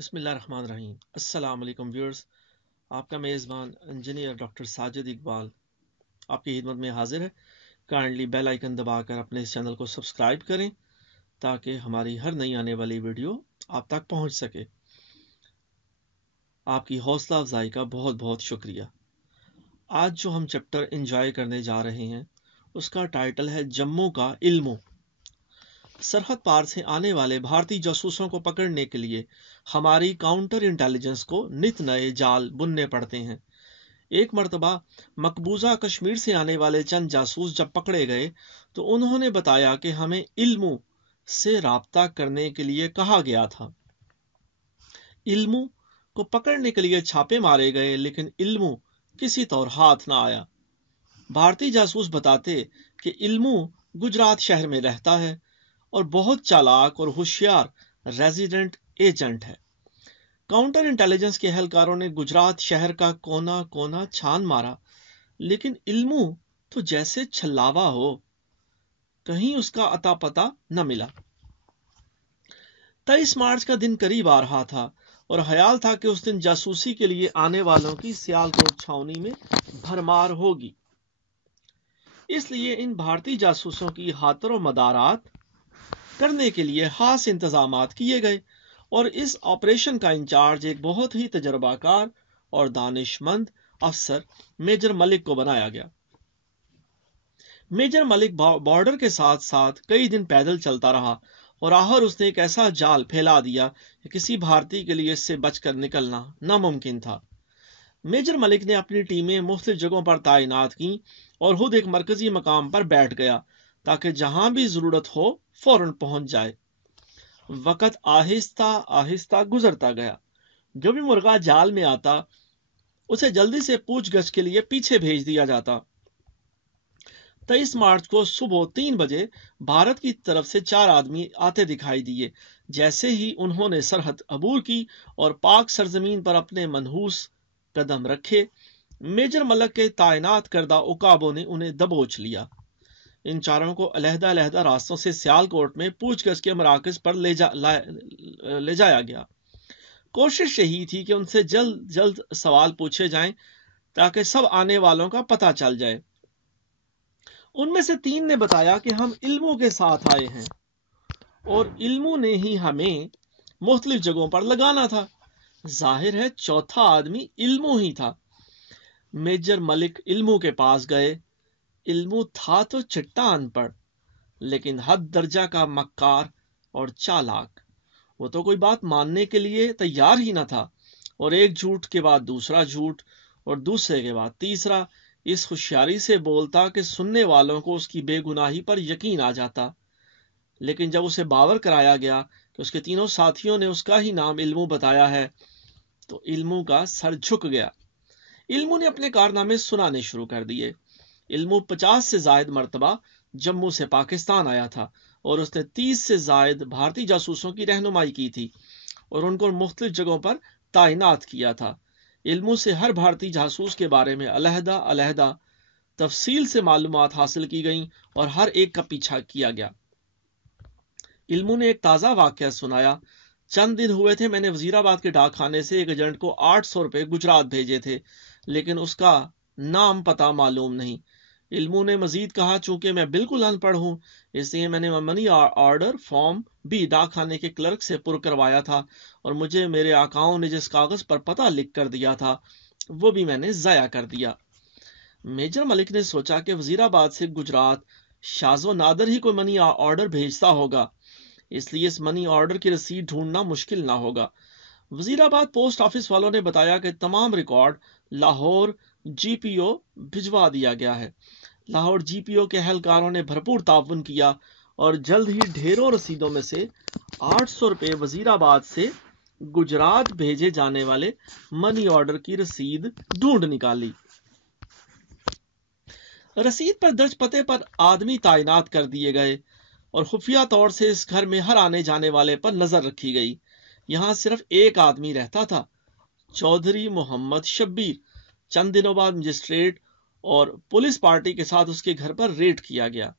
بسم اللہ الرحمن الرحیم۔ السلام علیکم ویورز، آپ کا میزبان انجینئر ڈاکٹر ساجد اقبال آپ کی خدمت میں حاضر ہے۔ کائنڈلی بیل آئیکن دبا کر اپنے اس چینل کو سبسکرائب کریں تاکہ ہماری ہر نئی آنے والی ویڈیو آپ تک پہنچ سکے۔ آپ کی حوصلہ افزائی کا بہت بہت شکریہ۔ آج جو ہم چیپٹر انجوائے کرنے جا رہے ہیں اس کا ٹائٹل ہے جموں کا علمو۔ سرحد پار سے آنے والے بھارتی جاسوسوں کو پکڑنے کے لیے ہماری کاؤنٹر انٹیلیجنس کو نت نئے جال بننے پڑتے ہیں۔ ایک مرتبہ مقبوضہ کشمیر سے آنے والے چند جاسوس جب پکڑے گئے تو انہوں نے بتایا کہ ہمیں علمو سے رابطہ کرنے کے لیے کہا گیا تھا۔ علمو کو پکڑنے کے لیے چھاپے مارے گئے لیکن علمو کسی طور ہاتھ نہ آیا۔ بھارتی جاسوس بتاتے کہ علمو گجرات شہر میں رہتا ہے اور بہت چالاک اور ہوشیار ریزیڈنٹ ایجنٹ ہے۔ کاؤنٹر انٹیلیجنس کے اہلکاروں نے گجرات شہر کا کونا کونا چھان مارا لیکن علمو تو جیسے چھلاوا ہو، کہیں اس کا اتا پتا نہ ملا۔ 23 مارچ کا دن قریب آ رہا تھا اور خیال تھا کہ اس دن جاسوسی کے لیے آنے والوں کی سیالکوٹ چھاؤنی میں بھرمار ہوگی۔ اس لیے ان بھارتی جاسوسوں کی خاطر و مدارات کرنے کے لیے خاص انتظامات کیے گئے اور اس آپریشن کا انچارج ایک بہت ہی تجربہ کار اور دانش مند افسر میجر ملک کو بنایا گیا۔ میجر ملک بارڈر کے ساتھ ساتھ کئی دن پیدل چلتا رہا اور آخر اس نے ایک ایسا جال پھیلا دیا کہ کسی بھارتی کے لیے اس سے بچ کر نکلنا ناممکن تھا۔ میجر ملک نے اپنی ٹیمیں مختلف جگہوں پر تعینات کی اور خود ایک مرکزی مقام پر بیٹھ گیا تاکہ جہاں بھی ضرورت ہو فوراً پہنچ جائے۔ وقت آہستہ آہستہ گزرتا گیا۔ جو بھی مرغا جال میں آتا اسے جلدی سے پوچھ گچھ کے لیے پیچھے بھیج دیا جاتا۔ 23 مارچ کو صبح 3 بجے بھارت کی طرف سے 4 آدمی آتے دکھائی دیے۔ جیسے ہی انہوں نے سرحد عبور کی اور پاک سرزمین پر اپنے منحوس قدم رکھے، میجر ملک کے تعینات کردہ عقابوں نے انہیں دبوچ لیا۔ ان چاروں کو علیحدہ علیحدہ راستوں سے سیالکوٹ میں پوچھ گچھ کے مراکز پر لے جایا گیا۔ کوشش یہی تھی کہ ان سے جلد جلد سوال پوچھے جائیں تاکہ سب آنے والوں کا پتہ چل جائے۔ ان میں سے 3 نے بتایا کہ ہم علمو کے ساتھ آئے ہیں اور علمو نے ہی ہمیں مختلف جگہوں پر لگانا تھا۔ ظاہر ہے چوتھا آدمی علمو ہی تھا۔ میجر ملک علمو کے پاس گئے۔ علمو تھا تو چٹا ان پڑھ لیکن حد درجہ کا مکار اور چالاک۔ وہ تو کوئی بات ماننے کے لیے تیار ہی نہ تھا اور ایک جھوٹ کے بعد دوسرا جھوٹ اور دوسرے کے بعد تیسرا اس ہوشیاری سے بولتا کہ سننے والوں کو اس کی بے گناہی پر یقین آ جاتا۔ لیکن جب اسے باور کرایا گیا کہ اس کے تینوں ساتھیوں نے اس کا ہی نام علمو بتایا ہے تو علمو کا سر جھک گیا۔ علمو نے اپنے کارنامے سنانے شروع کر دیے۔ علمو 50 سے زائد مرتبہ جموں سے پاکستان آیا تھا اور اس نے 30 سے زائد بھارتی جاسوسوں کی رہنمائی کی تھی اور ان کو مختلف جگہوں پر تعینات کیا تھا۔ علمو سے ہر بھارتی جاسوس کے بارے میں علیحدہ علیحدہ تفصیل سے معلومات حاصل کی گئیں اور ہر ایک کا پیچھا کیا گیا۔ علمو نے ایک تازہ واقعہ سنایا۔ چند دن ہوئے تھے میں نے وزیر آباد کے ڈاک خانے سے ایک ایجنٹ کو 800 روپے گجرات بھیجے تھے لیکن اس کا نام پتہ معلوم نہیں۔ علمو نے مزید کہا چونکہ میں بالکل ان پڑھ ہوں اس لیے میں نے منی آرڈر فارم بھی ڈاک خانے کے کلرک سے پر کروایا تھا اور مجھے میرے آقاؤں نے جس کاغذ پر پتہ لکھ کر دیا تھا وہ بھی میں نے ضائع کر دیا۔ میجر ملک نے سوچا کہ وزیر آباد سے گجرات شاز و نادر ہی کوئی منی آرڈر بھیجتا ہوگا، اس لیے اس منی آرڈر کی رسید ڈھونڈنا مشکل نہ ہوگا۔ وزیر آباد پوسٹ آفس والوں نے بتایا کہ تمام ریکارڈ لاہور جی پی او بھجوا دیا گیا ہے۔ لاہور جی پی او کے اہلکاروں نے بھرپور تعاون کیا اور جلد ہی ڈھیروں رسیدوں میں سے 800 روپے وزیر آباد سے گجرات بھیجے جانے والے منی آرڈر کی رسید ڈھونڈ نکالی۔ رسید پر درج پتے پر آدمی تعینات کر دیے گئے اور خفیہ طور سے اس گھر میں ہر آنے جانے والے پر نظر رکھی گئی۔ یہاں صرف ایک آدمی رہتا تھا، چودھری محمد شبیر۔ چند دنوں بعد مجسٹریٹ اور پولیس پارٹی کے ساتھ اس کے گھر پر ریڈ کیا گیا۔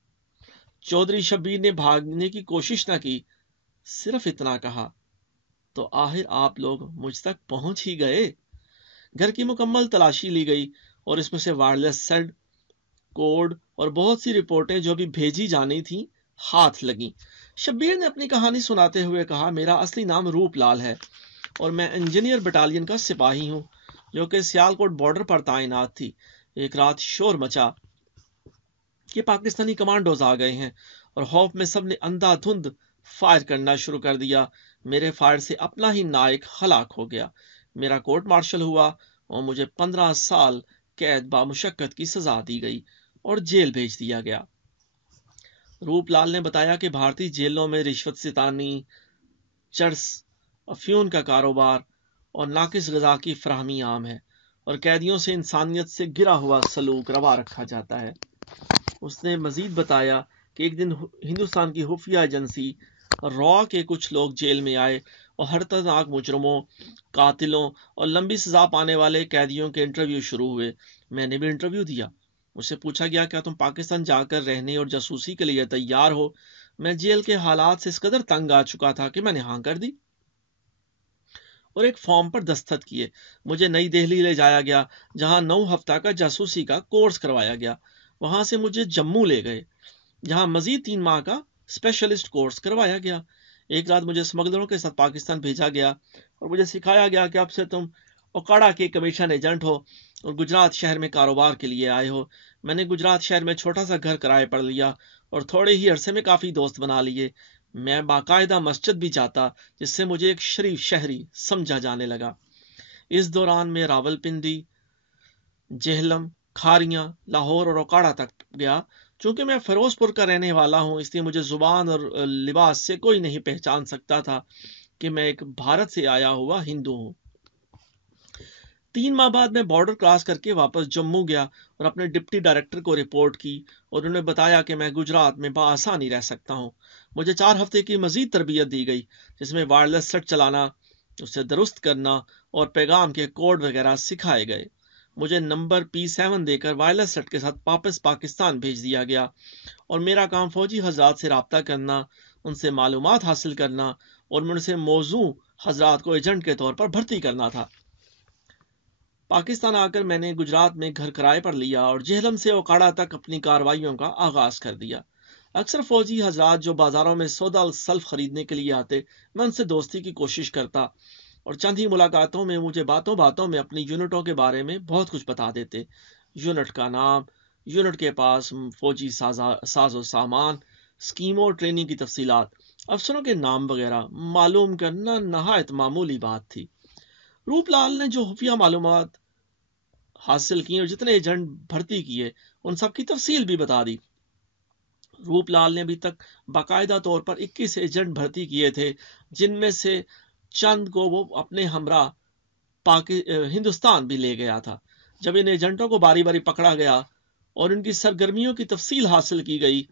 چودھری شبیر نے بھاگنے کی کوشش نہ کی، صرف اتنا کہا، تو آخر آپ لوگ مجھ تک پہنچ ہی گئے۔ گھر کی مکمل تلاشی لی گئی اور اس میں سے وائرلیس سیٹ، کوڈ اور بہت سی رپورٹیں جو بھی بھیجی جانی تھیں ہاتھ لگیں۔ شبیر نے اپنی کہانی سناتے ہوئے کہا، میرا اصلی نام روپ لال ہے اور میں انجینئر بٹالین کا سپاہی ہوں جو کہ سیالکوٹ بارڈر پر تعینات تھی۔ ایک رات شور مچا کہ پاکستانی کمانڈوز آ گئے ہیں اور خوف میں سب نے اندھا دھند فائر کرنا شروع کر دیا۔ میرے فائر سے اپنا ہی نائک ہلاک ہو گیا۔ میرا کورٹ مارشل ہوا اور مجھے 15 سال قید بامشقت کی سزا دی گئی اور جیل بھیج دیا گیا۔ روپ لال نے بتایا کہ بھارتی جیلوں میں رشوت ستانی، چرس، افیون کا کاروبار اور ناقص غذا کی فراہمی عام ہے اور قیدیوں سے انسانیت سے گرا ہوا سلوک روا رکھا جاتا ہے۔ اس نے مزید بتایا کہ ایک دن ہندوستان کی خفیہ ایجنسی را کے کچھ لوگ جیل میں آئے اور خطرناک مجرموں، قاتلوں اور لمبی سزا پانے والے قیدیوں کے انٹرویو شروع ہوئے۔ میں نے بھی انٹرویو دیا۔ مجھ سے پوچھا گیا، کیا تم پاکستان جا کر رہنے اور جاسوسی کے لیے تیار ہو؟ میں جیل کے حالات سے اس قدر تنگ آ چکا تھا کہ میں نے ہاں کر دی اور ایک فارم پر دستخط کیے۔ مجھے نئی دہلی لے جایا گیا جہاں 9 ہفتہ کا جاسوسی کا کورس کروایا گیا۔ وہاں سے مجھے جموں لے گئے جہاں مزید 3 ماہ کا اسپیشلسٹ کورس کروایا گیا۔ ایک رات مجھے اسمگلروں کے ساتھ پاکستان بھیجا گیا اور مجھے سکھایا گیا کہ اب سے تم اوکاڑا کے کمیشن ایجنٹ ہو اور گجرات شہر میں کاروبار کے لیے آئے ہو۔ میں نے گجرات شہر میں چھوٹا سا گھر کرائے پر لیا اور تھوڑے ہی عرصے میں کافی دوست بنا لیے۔ میں باقاعدہ مسجد بھی جاتا جس سے مجھے ایک شریف شہری سمجھا جانے لگا۔ اس دوران میں راول پنڈی، جہلم، کھاریاں، لاہور اور اوکاڑا تک گیا۔ چونکہ میں فیروز پور کا رہنے والا ہوں اس لیے مجھے زبان اور لباس سے کوئی نہیں پہچان سکتا تھا کہ میں ایک بھارت سے آیا ہوا ہندو ہوں۔ 3 ماہ بعد میں بارڈر کراس کر کے واپس جموں گیا اور اپنے ڈپٹی ڈائریکٹر کو رپورٹ کی اور انہیں بتایا کہ میں گجرات میں بآسانی رہ سکتا ہوں۔ مجھے 4 ہفتے کی مزید تربیت دی گئی جس میں وائرلیس سیٹ چلانا، اسے درست کرنا اور پیغام کے کوڈ وغیرہ سکھائے گئے۔ مجھے نمبر P7 دے کر وائرلیس سیٹ کے ساتھ واپس پاکستان بھیج دیا گیا اور میرا کام فوجی حضرات سے رابطہ کرنا، ان سے معلومات حاصل کرنا اور ان سے موزوں حضرات کو ایجنٹ کے طور پر بھرتی کرنا تھا۔ پاکستان آ کر میں نے گجرات میں گھر کرائے پر لیا اور جہلم سے اوکاڑا تک اپنی کارروائیوں کا آغاز کر دیا۔ اکثر فوجی حضرات جو بازاروں میں سودا سلف خریدنے کے لیے آتے، میں ان سے دوستی کی کوشش کرتا اور چند ہی ملاقاتوں میں مجھے باتوں باتوں میں اپنی یونٹوں کے بارے میں بہت کچھ بتا دیتے۔ یونٹ کا نام، یونٹ کے پاس فوجی ساز و سامان، اسکیموں اور ٹریننگ کی تفصیلات، افسروں کے نام وغیرہ معلوم کرنا نہایت معمولی بات تھی۔ روپ لال نے جو خفیہ معلومات حاصل کی اور جتنے ایجنٹ بھرتی کیے ان سب کی تفصیل بھی بتا دی۔ روپ لال نے ابھی تک باقاعدہ طور پر 21 ایجنٹ بھرتی کیے تھے جن میں سے چند کو وہ اپنے ہمراہ ہندوستان بھی لے گیا تھا۔ جب ان ایجنٹوں کو باری باری پکڑا گیا اور ان کی سرگرمیوں کی تفصیل حاصل کی گئی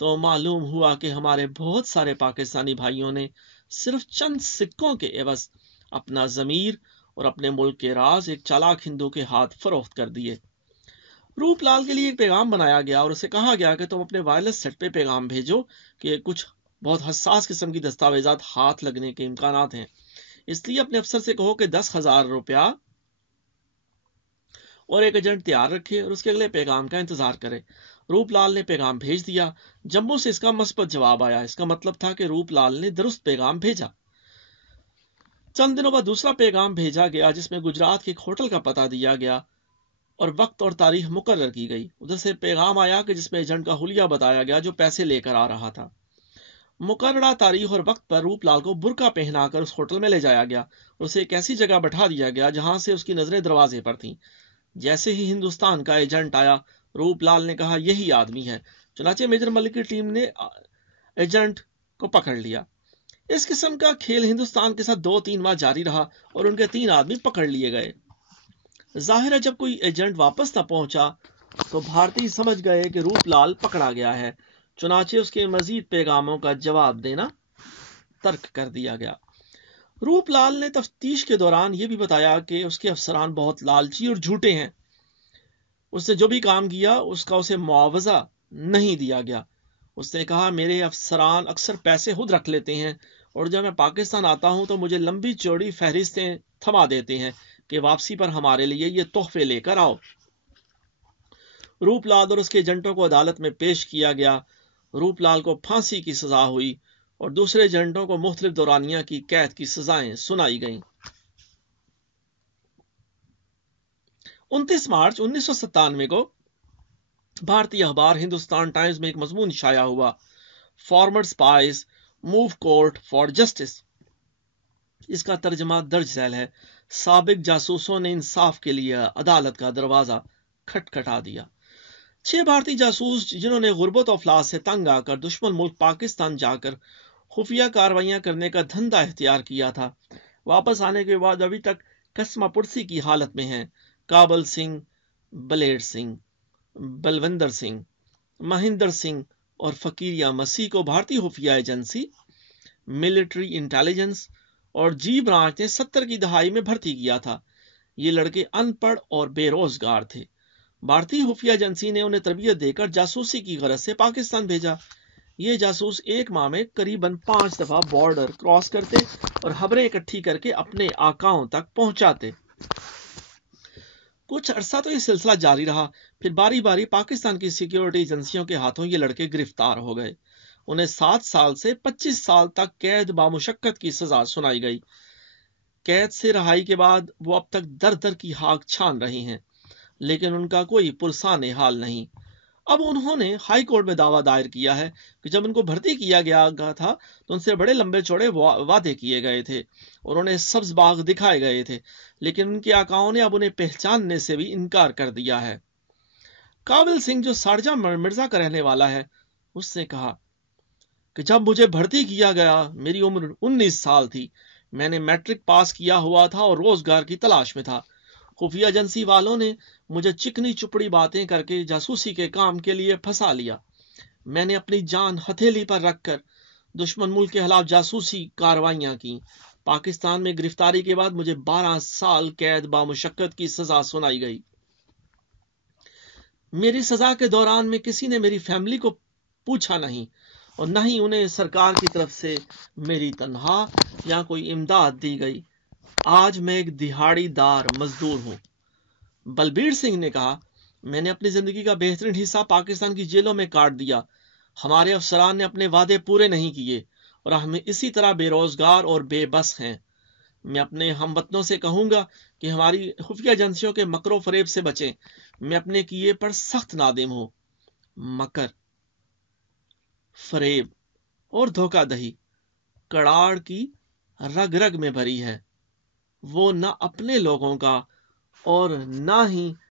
تو معلوم ہوا کہ ہمارے بہت سارے پاکستانی بھائیوں نے صرف چند سکوں کے عوض اپنا ضمیر اور اپنے ملک کے راز ایک چالاک ہندو کے ہاتھ فروخت کر دیے۔ روپ لال کے لیے ایک پیغام بنایا گیا اور اسے کہا گیا کہ تم اپنے وائرلیس سیٹ پہ پیغام بھیجو کہ کچھ بہت حساس قسم کی دستاویزات ہاتھ لگنے کے امکانات ہیں، اس لیے اپنے افسر سے کہو کہ 10,000 روپیہ اور ایک ایجنٹ تیار رکھے اور اس کے اگلے پیغام کا انتظار کرے۔ روپ لال نے پیغام بھیج دیا۔ جموں سے اس کا مثبت جواب آیا۔ اس کا مطلب تھا کہ روپ لال نے درست پیغام بھیجا۔ چند دنوں بعد دوسرا پیغام بھیجا گیا جس میں گجرات کے ایک ہوٹل کا پتہ دیا گیا اور وقت اور تاریخ مقرر کی گئی۔ ادھر سے پیغام آیا کہ جس میں ایجنٹ کا حلیہ بتایا گیا جو پیسے لے کر آ رہا تھا۔ مقررہ تاریخ اور وقت پر روپ لال کو برقع پہنا کر اس ہوٹل میں لے جایا گیا اور اسے ایک ایسی جگہ بٹھا دیا گیا جہاں سے اس کی نظریں دروازے پر تھیں۔ جیسے ہی ہندوستان کا ایجنٹ آیا، روپ لال نے کہا یہی آدمی ہے۔ چنانچہ میجر ملک کی ٹیم نے ایجنٹ کو پکڑ لیا۔ اس قسم کا کھیل ہندوستان کے ساتھ 2-3 ماہ جاری رہا اور ان کے 3 آدمی پکڑ لیے گئے۔ ظاہر ہے جب کوئی ایجنٹ واپس نہ پہنچا تو بھارتی سمجھ گئے کہ روپ لال پکڑا گیا ہے، چنانچہ اس کے مزید پیغاموں کا جواب دینا ترک کر دیا گیا۔ روپ لال نے تفتیش کے دوران یہ بھی بتایا کہ اس کے افسران بہت لالچی اور جھوٹے ہیں۔ اس نے جو بھی کام کیا اس کا اسے معاوضہ نہیں دیا گیا۔ اس نے کہا میرے افسران اکثر پیسے خود رکھ لیتے ہیں اور جب میں پاکستان آتا ہوں تو مجھے لمبی چوڑی فہرستیں تھما دیتے ہیں کہ واپسی پر ہمارے لیے یہ تحفے لے کر آؤ۔ روپ لال اور اس کے ایجنٹوں کو عدالت میں پیش کیا گیا۔ روپ لال کو پھانسی کی سزا ہوئی اور دوسرے ایجنٹوں کو مختلف دورانیہ کی قید کی سزائیں سنائی گئیں۔ 29 مارچ 1997 کو بھارتی اخبار ہندوستان ٹائمز میں ایک مضمون شائع ہوا، former spies move court for justice. اس کا ترجمہ درج ذیل ہے، سابق جاسوسوں نے انصاف کے لیے عدالت کا دروازہ کھٹکھٹا دیا۔ 6 بھارتی جاسوس جنہوں نے غربت و افلاس سے تنگ آ کر دشمن ملک پاکستان جا کر خفیہ کارروائیاں کرنے کا دھندا اختیار کیا تھا، واپس آنے کے بعد ابھی تک قسمہ پرسی کی حالت میں ہیں۔ کابل سنگھ، بلیڈ سنگھ، بلوندر سنگھ، مہندر سنگھ اور فقیریہ مسیح کو بھارتی خفیہ ایجنسی ملٹری انٹیلیجنس اور جی برانچ نے 70 کی دہائی میں بھرتی کیا تھا۔ یہ لڑکے ان پڑھ اور بے روزگار تھے۔ بھارتی خفیہ ایجنسی نے انہیں تربیت دے کر جاسوسی کی غرض سے پاکستان بھیجا۔ یہ جاسوس ایک ماہ میں قریباً 5 دفعہ بارڈر کراس کرتے اور خبریں اکٹھی کر کے اپنے آقاؤں تک پہنچاتے۔ کچھ عرصہ تو یہ سلسلہ جاری رہا، پھر باری باری پاکستان کی سیکیورٹی ایجنسیوں کے ہاتھوں یہ لڑکے گرفتار ہو گئے۔ انہیں 7 سال سے 25 سال تک قید بامشقت کی سزا سنائی گئی۔ قید سے رہائی کے بعد وہ اب تک در در کی ہاک چھان رہے ہیں، لیکن ان کا کوئی پرسان حال نہیں۔ اب انہوں نے ہائی کورٹ میں دعویٰ دائر کیا ہے کہ جب ان کو بھرتی کیا گیا تھا تو ان سے بڑے لمبے چوڑے وعدے کیے گئے تھے اور انہیں سبز باغ دکھائے گئے تھے، لیکن ان کے آقاؤں نے اب انہیں پہچاننے سے بھی انکار کر دیا ہے۔ کابل سنگھ جو شارجہ مرزا کا رہنے والا ہے، اس نے کہا کہ جب مجھے بھرتی کیا گیا میری عمر 19 سال تھی، میں نے میٹرک پاس کیا ہوا تھا اور روزگار کی تلاش میں تھا۔ خفیہ ایجنسی والوں نے مجھے چکنی چپڑی باتیں کر کے جاسوسی کے کام کے لیے پھنسا لیا۔ میں نے اپنی جان ہتھیلی پر رکھ کر دشمن ملک کے خلاف جاسوسی کارروائیاں کی۔ پاکستان میں گرفتاری کے بعد مجھے 12 سال قید بامشقت کی سزا سنائی گئی۔ میری سزا کے دوران میں کسی نے میری فیملی کو پوچھا نہیں اور نہ ہی انہیں سرکار کی طرف سے میری تنخواہ یا کوئی امداد دی گئی۔ آج میں ایک دہاڑی دار مزدور ہوں۔ بلبیر سنگھ نے کہا، میں نے اپنی زندگی کا بہترین حصہ پاکستان کی جیلوں میں کاٹ دیا۔ ہمارے افسران نے اپنے وعدے پورے نہیں کیے اور ہم اسی طرح بے روزگار اور بے بس ہیں۔ میں اپنے ہم وطنوں سے کہوں گا کہ ہماری خفیہ ایجنسیوں کے مکر و فریب سے بچیں۔ میں اپنے کیے پر سخت نادم ہوں۔ مکر، فریب اور دھوکہ دہی کڑاڑ کی رگ رگ میں بھری ہے۔ وہ نہ اپنے لوگوں کا اور نہ ہی